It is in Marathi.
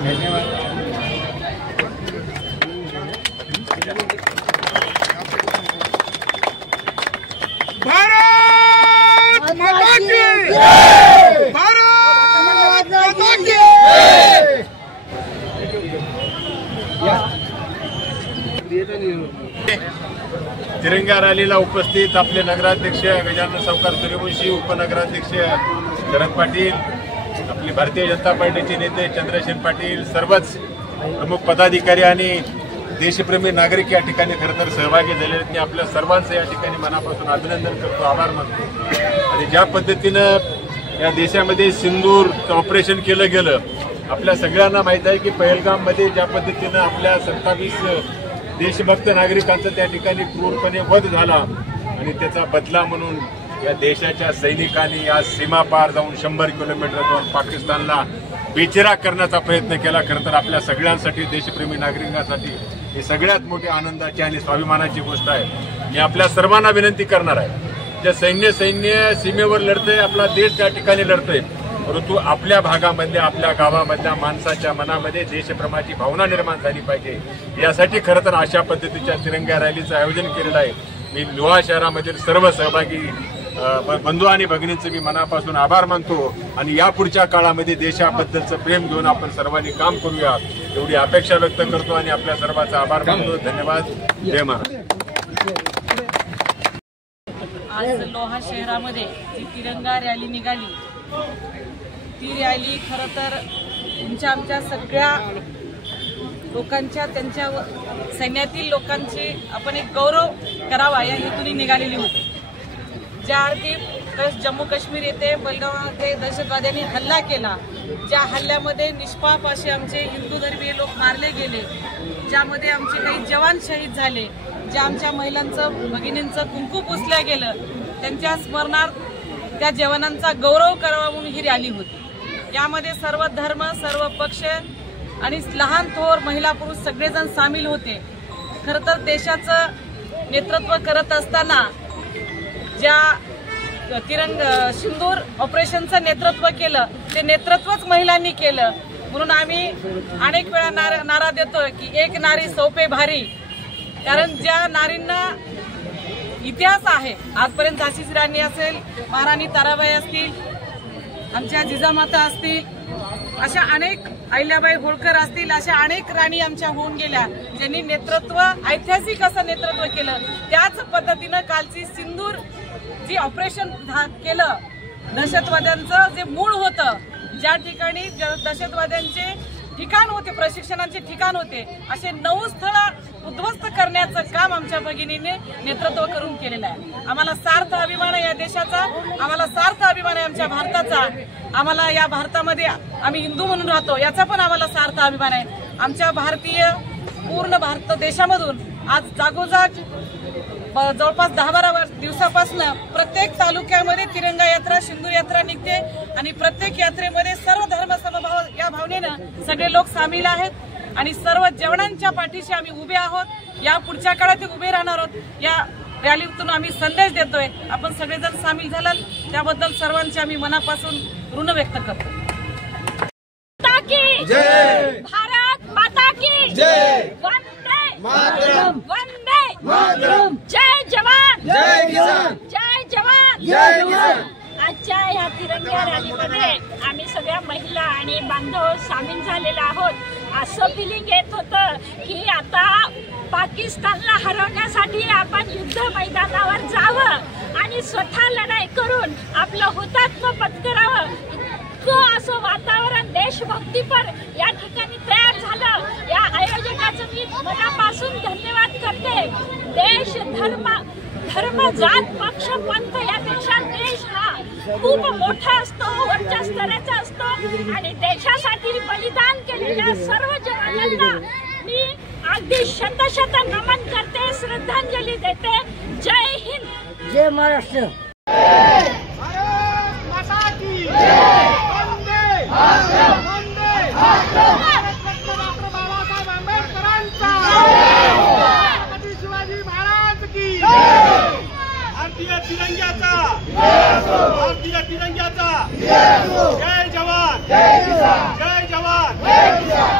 भारत माता की जय! भारत माता की जय! तिरंगा रॅलीला उपस्थित आपले नगराध्यक्ष गजानन सावकार सूर्यवंशी, उपनगराध्यक्ष शरद पाटील, आपली भारतीय जनता पार्टीचे नेते चंद्रशेन पाटील, सर्वच प्रमुख पदाधिकारी आणि देशप्रेमी नागरिक या ठिकाणी खरं तर सहभागी झाले आहेत. मी आपल्या सर्वांचं या ठिकाणी मनापासून अभिनंदन करतो, आभार मानतो. आणि ज्या पद्धतीनं या देशामध्ये सिंदूरचं ऑपरेशन केलं गेलं, आपल्या सगळ्यांना माहीत आहे की पहलगाममध्ये ज्या पद्धतीनं आपल्या 27 देशभक्त नागरिकांचा त्या ठिकाणी क्रूरपणे वध झाला आणि त्याचा बदला म्हणून या देशाच्या सैनिकांनी या सीमा पार जाऊन 100 किलोमीटर जाऊन पाकिस्तानला बेचिराग करण्याचा प्रयत्न केला. खरं तर आपल्या सगळ्यांसाठी, देशप्रेमी नागरिकांसाठी ही सगळ्यात मोठी आनंदाची आणि स्वाभिमानाची गोष्ट आहे. मी आपल्या सर्वांना विनंती करणार आहे, जे सैन्य सीमेवर लढतंय, आपला देश त्या ठिकाणी लढतोय, परंतु आपल्या भागामधल्या, आपल्या गावामधल्या माणसाच्या मनामध्ये देशप्रेमाची भावना निर्माण झाली पाहिजे. यासाठी खरं तर अशा पद्धतीच्या तिरंगा रॅलीचं आयोजन केलेलं आहे. मी लोहा शहरामधील सर्व सहभागी बंधू आणि भगिनींचे मी मनापासून आभार मानतो आणि यापुढच्या काळामध्ये देशाबद्दलचं प्रेम घेऊन आपण सर्वांनी काम करूया एवढी अपेक्षा व्यक्त करतो आणि आपल्या सर्वांचा आभार मानतो. धन्यवाद. जय महाराज. आज लोहा शहरामध्ये जी तिरंगा रॅली निघाली, ती रॅली खरं तर आमच्या सगळ्या लोकांच्या, त्यांच्या सैन्यातील लोकांची आपण एक गौरव करावा या हेतूने निघालेली होती. ज्या अर्थी जम्मू काश्मीर येथे बलगावमध्ये दहशतवाद्यांनी हल्ला केला, ज्या हल्ल्यामध्ये निष्पाप असे आमचे हिंदू धर्मीय लोक मारले गेले, ज्यामध्ये आमचे काही जवान शहीद झाले, ज्या आमच्या महिलांचं, भगिनींचं कुंकू पुसलं गेलं, त्यांच्या स्मरणार्थ त्या जवानांचा गौरव करावा म्हणून ही रॅली होती. यामध्ये सर्व धर्म, सर्व पक्ष आणि लहान थोर, महिला पुरुष सगळेजण सामील होते. खरं तर देशाचं नेतृत्व करत असताना ज्या सिंदूर ऑपरेशनचं नेतृत्व केलं, ते नेतृत्वच महिलांनी केलं. म्हणून आम्ही अनेक वेळा नारा देतोय की एक नारी सौ पे भारी. कारण ज्या नारींना इतिहास आहे, आजपर्यंत झाशीची राणी असेल, महाराणी ताराबाई असतील, आमच्या जिजामाता असतील, अशा अनेक, अहिल्याबाई होळकर असतील, अशा अनेक राणी आमच्या होऊन गेल्या, ज्यांनी नेतृत्व, ऐतिहासिक असं नेतृत्व केलं. त्याच पद्धतीनं कालची सिंदूर जी ऑपरेशन केलं, दहशतवाद्यांचं जे मूळ होतं, ज्या ठिकाणी दहशतवाद्यांचे ठिकाण होते, प्रशिक्षणाचे ठिकाण होते, असे 9 स्थळं उद्ध्वस्त करण्याचं काम आमच्या भगिनीने नेतृत्व करून केलेलं आहे. आम्हाला सार्थ अभिमान आहे या देशाचा, आम्हाला सार्थ अभिमान आहे आमच्या भारताचा. आम्हाला या भारतामध्ये आम्ही हिंदू म्हणून राहतो, याचा पण आम्हाला सार्थ अभिमान आहे. आमच्या भारतीय पूर्ण भारत देशामधून आज जागोजाग जवळपास 10-12 दिवसापासून प्रत्येक तालुक्यामध्ये तिरंगा यात्रा, सिंदूर यात्रा निघते आणि प्रत्येक यात्रेमध्ये सर्व धर्म समभाव या भावनेनं सगळे लोक सामील आहेत आणि सर्व जवानांच्या पाठीशी आम्ही उभे आहोत. या पुढच्या काळात उभे राहणार आहोत. या रॅलीतून आम्ही संदेश देतोय, आपण सगळेजण सामील झालात त्याबद्दल सर्वांचे आम्ही मनापासून ऋण व्यक्त करतो. भारत माता की जय. वंदे मातरम. वंदे मातरम. जय जवान, जय किसान. जय जवान, जय किसान. आजच्या या तिरंगा रॅलीमध्ये आम्ही सगळ्या महिला आणि बांधव सामील झालेला आहोत. असं फिलिंग येत होतं की आता पाकिस्तानला हरवण्यासाठी आपण युद्ध मैदानावर जावं आणि स्वतः लढाई करून आपलं हुतात्मा पत्करावं. इतकं असं वातावरण देशभक्तीपर या ठिकाणी तयार झालं. या आयोजकाचं मी मनापासून धन्यवाद करते. देश, धर्म, जात, पक्ष, पंथ यापेक्षा देश हा खूप मोठा असतो, वरच्या स्तराचा असतो आणि देशासाठी बलिदान केलेल्या सर्व जवानांना मी अगदी शत नमन करते, श्रद्धांजली देते. जय हिंद, जय महाराष्ट्र. शिवाजी महाराज की भारतीय तिरंग्याचा, भारतीय तिरंग्याचा जय जवान, जय किसान. जय जवान, जय किसान.